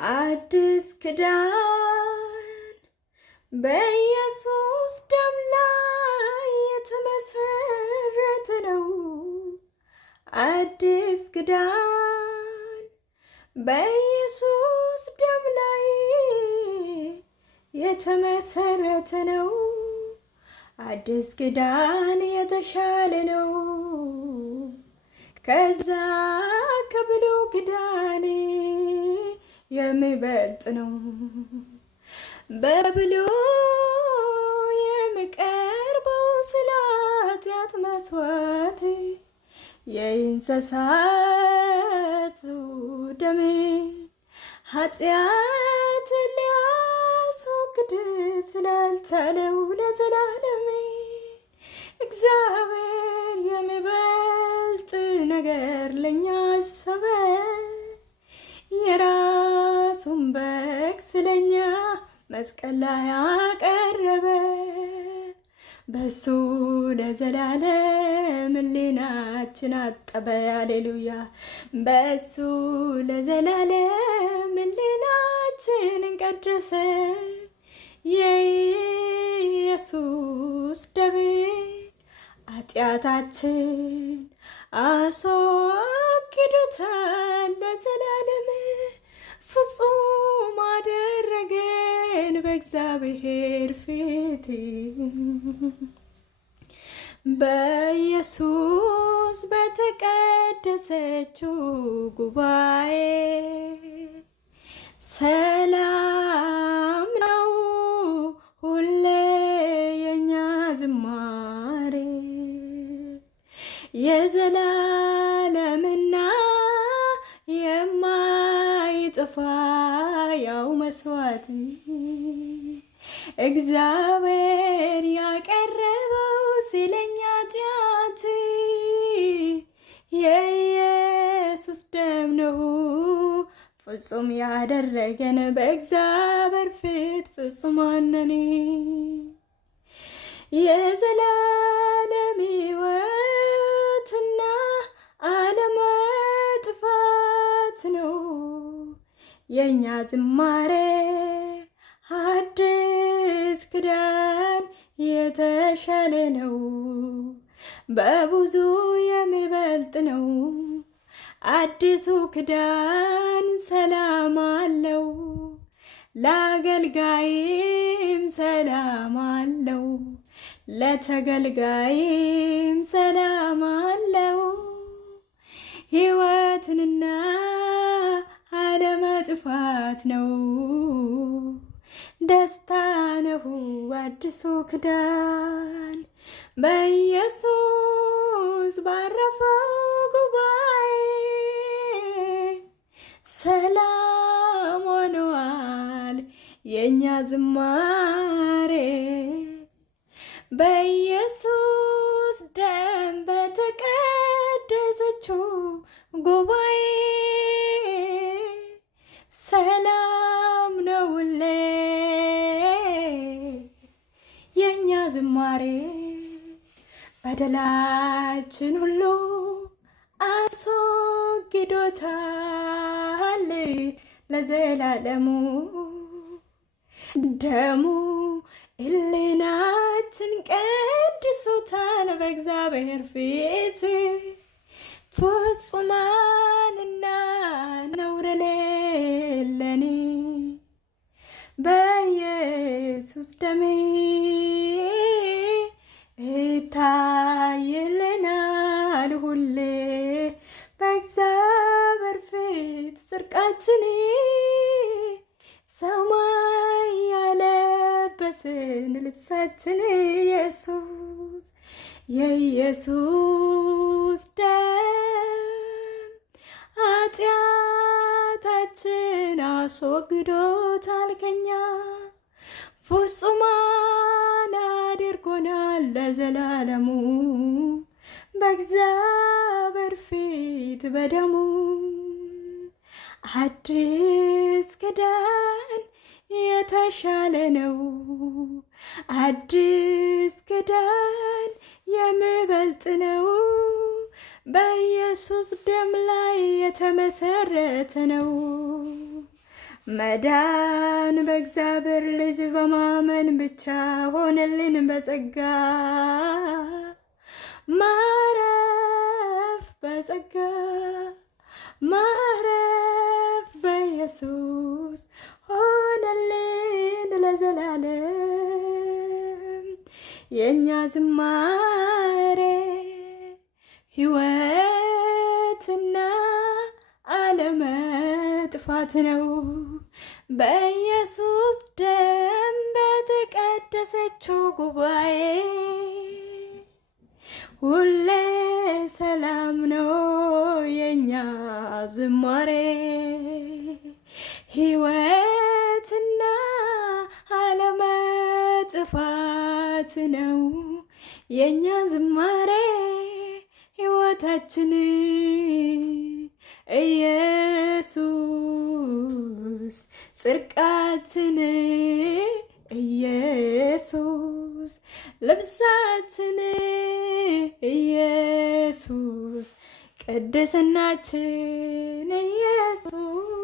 አዲስ ኪዳን በኢየሱስ ደም ላይ የተመሰረተ ነው። አዲስ ኪዳን በኢየሱስ ደም ላይ የተመሰረተ ነው። አዲስ ኪዳን የተሻለ ነው ከዛ ከብሉይ ኪዳን የሚበልጥ ነው። በብሉይ የሚቀርበው ስለ ኃጢአት መስዋዕት የእንስሳቱ ደም ኃጢአት ሊያስወግድ ስላልቻለው ለዘላለም እግዚአብሔር የሚበልጥ ነገር ለኛ አሰበ። የራሱን በግ ስለኛ መስቀል ላይ አቀረበ። በሱ ለዘላለም ሕሊናችን አጠበ። ሃሌሉያ። በሱ ለዘላለም ሕሊናችን ቀደሰ። የኢየሱስ ደም ኃጢአታችን አስወግዶታል። ለዘላለም ፍጹም አደረገን በእግዚአብሔር ፊት። በኢየሱስ በተቀደሰችው ጉባኤ ሰላም ነው ሁሌ የኛ ዝማሬ። የዘላለምና የማይጠፋ ያው መስዋዕት እግዚአብሔር ያቀረበው ስለኛ ኃጢአት የኢየሱስ ደም ነው ፍጹም ያደረገን በእግዚአብሔር ፊት ፍጹማን ነን። የዘላለም ሕይወትና አለመጥፋት ነው የኛ ዝማሬ። አዲስ ኪዳን የተሻለ ነው በብዙ የሚበልጥ ነው። አዲሱ ኪዳን ሰላም አለው ለአገልጋይም ሰላም አለው ለተገልጋይም ሰላም አለው። ሕይወትንና አለመጥፋት ነው ደስታ ነው አዲሱ ኪዳን በኢየሱስ ባረፈው ጉባኤ ሰላም ሆኗል የኛ ዝማሬ። በኢየሱስ ደም በተቀደሰችው ጉባኤ ሰላም ነው ሁሌ የኛ ዝማሬ። በደላችን ሁሉ አስወግዶታል ለዘላለሙ። ደሙ ሕሊናችን ቀድሶታል በእግዚአብሔር ፊት ፍጹማንና ነውር የሌለን በኢየሱስ ደም ይታየልናል ሁሌ በእግዚአብሔር ፊት ጽድቃችን። ሰማይ ያለበስን ልብሳችን ኢየሱስ የኢየሱስ ደም ኃጢአታችን አስወግዶታል ከኛ ፍጹማን አድርጎናል ለዘላለሙ በእግዚአብሔር ፊት በደሙ። አዲስ ኪዳን የተሻለ ነው አዲስ ኪዳን የሚበልጥ ነው በኢየሱስ ደም ላይ የተመሰረተ ነው። መዳን በእግዚአብሔር ልጅ በማመን ብቻ ሆነልን በጸጋ ማረፍ በጸጋ ማረፍ በኢየሱስ ሆነልን ለዘላለም የኛ ዝማሬ ሕይወትና አለመጥፋት ነው። በኢየሱስ ደም በተቀደሰችው ጉባኤ ሁሌ ሰላም ነው የኛ ዝማሬ። ሕይወትና አለመጥፋት ነው የኛ ዝማሬ። ሕይወታችን ኢየሱስ ጽድቃችን ኢየሱስ ልብሳችን ኢየሱስ ቅድስናችን ኢየሱስ